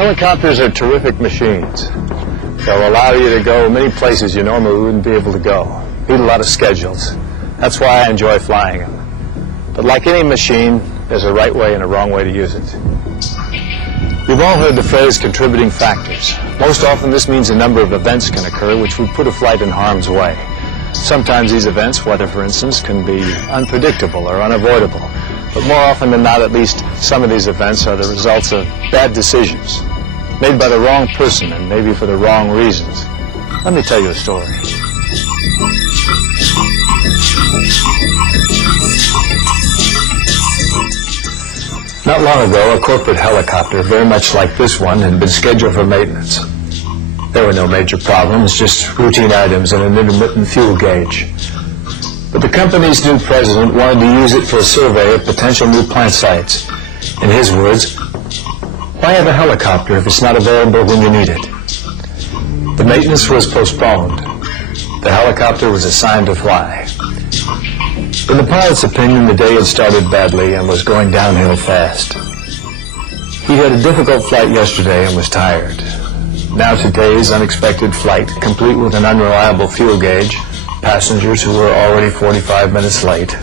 Helicopters are terrific machines. They'll allow you to go many places you normally wouldn't be able to go. Meet a lot of schedules. That's why I enjoy flying them. But like any machine, there's a right way and a wrong way to use it. You've all heard the phrase contributing factors. Most often this means a number of events can occur which would put a flight in harm's way. Sometimes these events, weather for instance, can be unpredictable or unavoidable. But more often than not, at least some of these events are the results of bad decisions made by the wrong person and maybe for the wrong reasons. Let me tell you a story. Not long ago, a corporate helicopter, very much like this one, had been scheduled for maintenance. There were no major problems, just routine items and an intermittent fuel gauge. But the company's new president wanted to use it for a survey of potential new plant sites. In his words, why have a helicopter if it's not available when you need it? The maintenance was postponed. The helicopter was assigned to fly. In the pilot's opinion, the day had started badly and was going downhill fast. He had a difficult flight yesterday and was tired. Now today's unexpected flight, complete with an unreliable fuel gauge, passengers who were already 45 minutes late,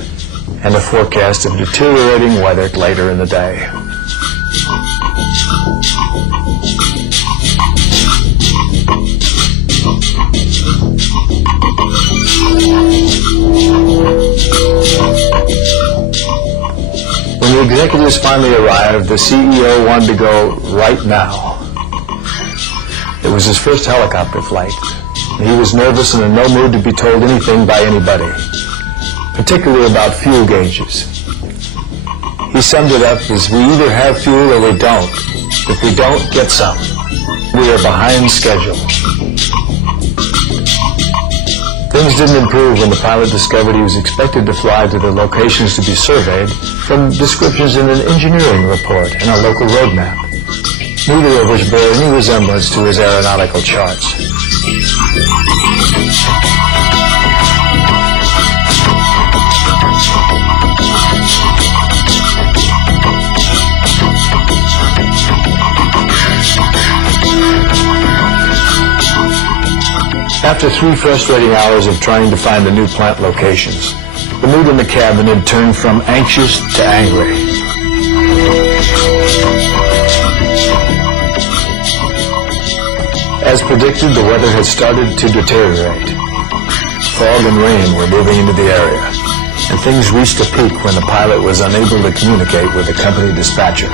and a forecast of deteriorating weather later in the day. When the executives finally arrived, the CEO wanted to go right now. It was his first helicopter flight. He was nervous and in no mood to be told anything by anybody, particularly about fuel gauges. He summed it up as, we either have fuel or we don't. If we don't, get some. We are behind schedule. Things didn't improve when the pilot discovered he was expected to fly to the locations to be surveyed from descriptions in an engineering report and a local road map, neither of which bore any resemblance to his aeronautical charts. After 3 frustrating hours of trying to find the new plant locations, the mood in the cabin had turned from anxious to angry. As predicted, the weather had started to deteriorate. Fog and rain were moving into the area, and things reached a peak when the pilot was unable to communicate with the company dispatcher.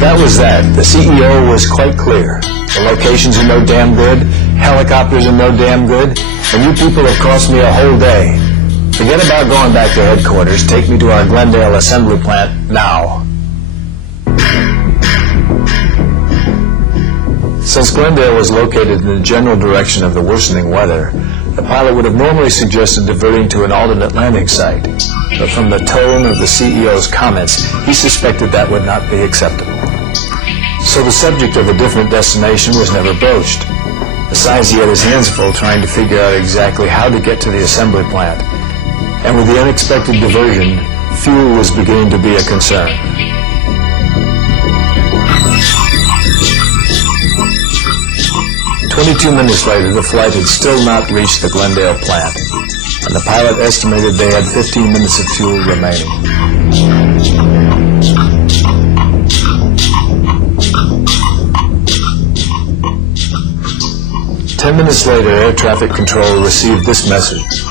That was that. The CEO was quite clear. The locations are no damn good, helicopters are no damn good, and you people have cost me a whole day. Forget about going back to headquarters. Take me to our Glendale assembly plant now. Since Glendale was located in the general direction of the worsening weather, the pilot would have normally suggested diverting to an alternate landing site. But from the tone of the CEO's comments, he suspected that would not be acceptable. So the subject of a different destination was never broached. Besides, he had his hands full trying to figure out exactly how to get to the assembly plant. And with the unexpected diversion, fuel was beginning to be a concern. "22 minutes later, the flight had still not reached the Glendale plant, and the pilot estimated they had 15 minutes of fuel remaining. Ten minutes later, air traffic control received this message.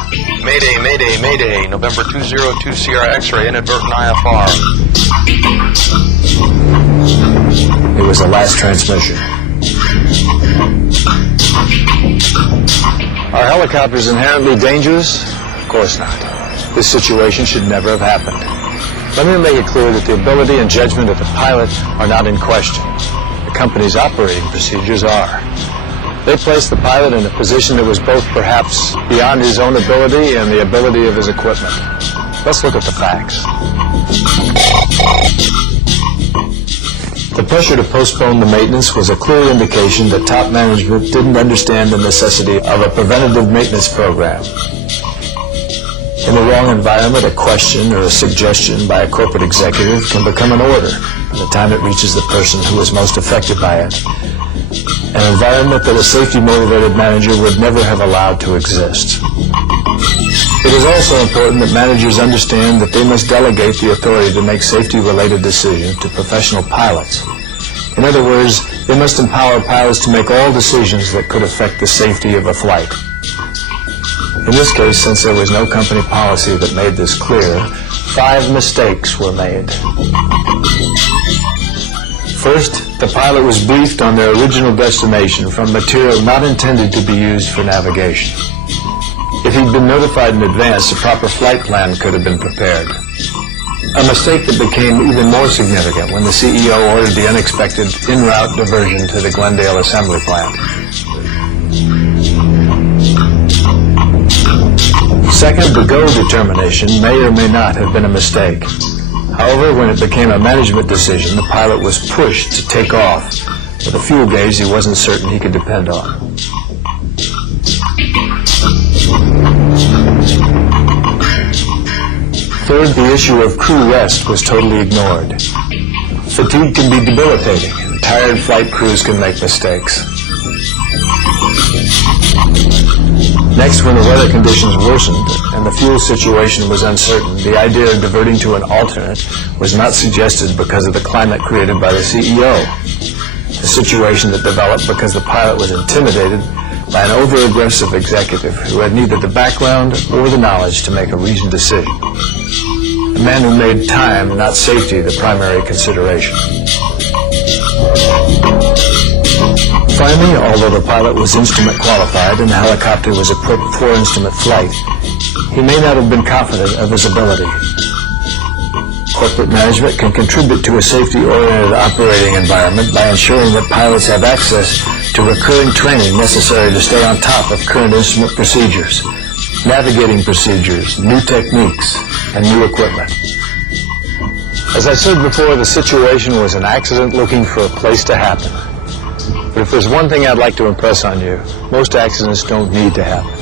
Mayday, mayday, mayday, November 202 Sierra X-ray, inadvertent IFR. It was the last transmission. Are helicopters inherently dangerous? Of course not. This situation should never have happened. Let me make it clear that the ability and judgment of the pilot are not in question. The company's operating procedures are. They placed the pilot in a position that was both perhaps beyond his own ability and the ability of his equipment. Let's look at the facts. The pressure to postpone the maintenance was a clear indication that top management didn't understand the necessity of a preventative maintenance program. In the wrong environment, a question or a suggestion by a corporate executive can become an order by the time it reaches the person who is most affected by it. An environment that a safety-motivated manager would never have allowed to exist. It is also important that managers understand that they must delegate the authority to make safety-related decisions to professional pilots. In other words, they must empower pilots to make all decisions that could affect the safety of a flight. In this case, since there was no company policy that made this clear, 5 mistakes were made. First, the pilot was briefed on their original destination from material not intended to be used for navigation. If he'd been notified in advance, a proper flight plan could have been prepared. A mistake that became even more significant when the CEO ordered the unexpected en route diversion to the Glendale assembly plant. Second, the go determination may or may not have been a mistake. However, when it became a management decision, the pilot was pushed to take off with a fuel gauge he wasn't certain he could depend on. Third, the issue of crew rest was totally ignored. Fatigue can be debilitating, and tired flight crews can make mistakes. Next, when the weather conditions worsened and the fuel situation was uncertain, the idea of diverting to an alternate was not suggested because of the climate created by the CEO. A situation that developed because the pilot was intimidated by an over-aggressive executive who had neither the background or the knowledge to make a reasoned decision. A man who made time, not safety, the primary consideration. Finally, although the pilot was instrument qualified and the helicopter was equipped for instrument flight, he may not have been confident of his ability. Corporate management can contribute to a safety-oriented operating environment by ensuring that pilots have access to recurring training necessary to stay on top of current instrument procedures, navigating procedures, new techniques, and new equipment. As I said before, the situation was an accident looking for a place to happen. But if there's one thing I'd like to impress on you, most accidents don't need to happen.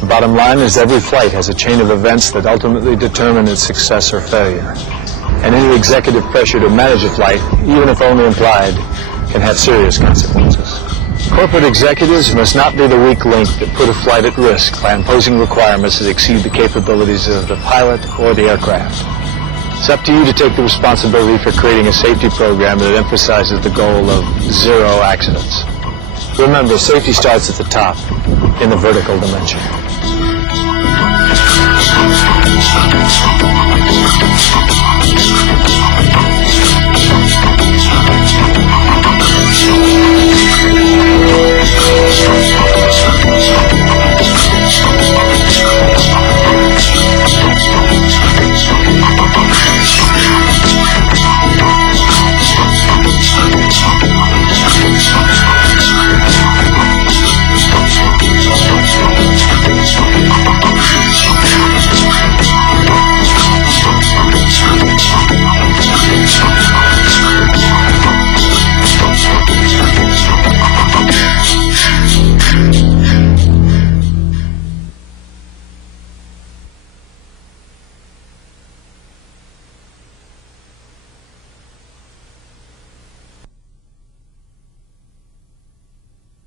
The bottom line is every flight has a chain of events that ultimately determine its success or failure. And any executive pressure to manage a flight, even if only implied, can have serious consequences. Corporate executives must not be the weak link that put a flight at risk by imposing requirements that exceed the capabilities of the pilot or the aircraft. It's up to you to take the responsibility for creating a safety program that emphasizes the goal of 0 accidents. Remember, safety starts at the top, in the vertical dimension.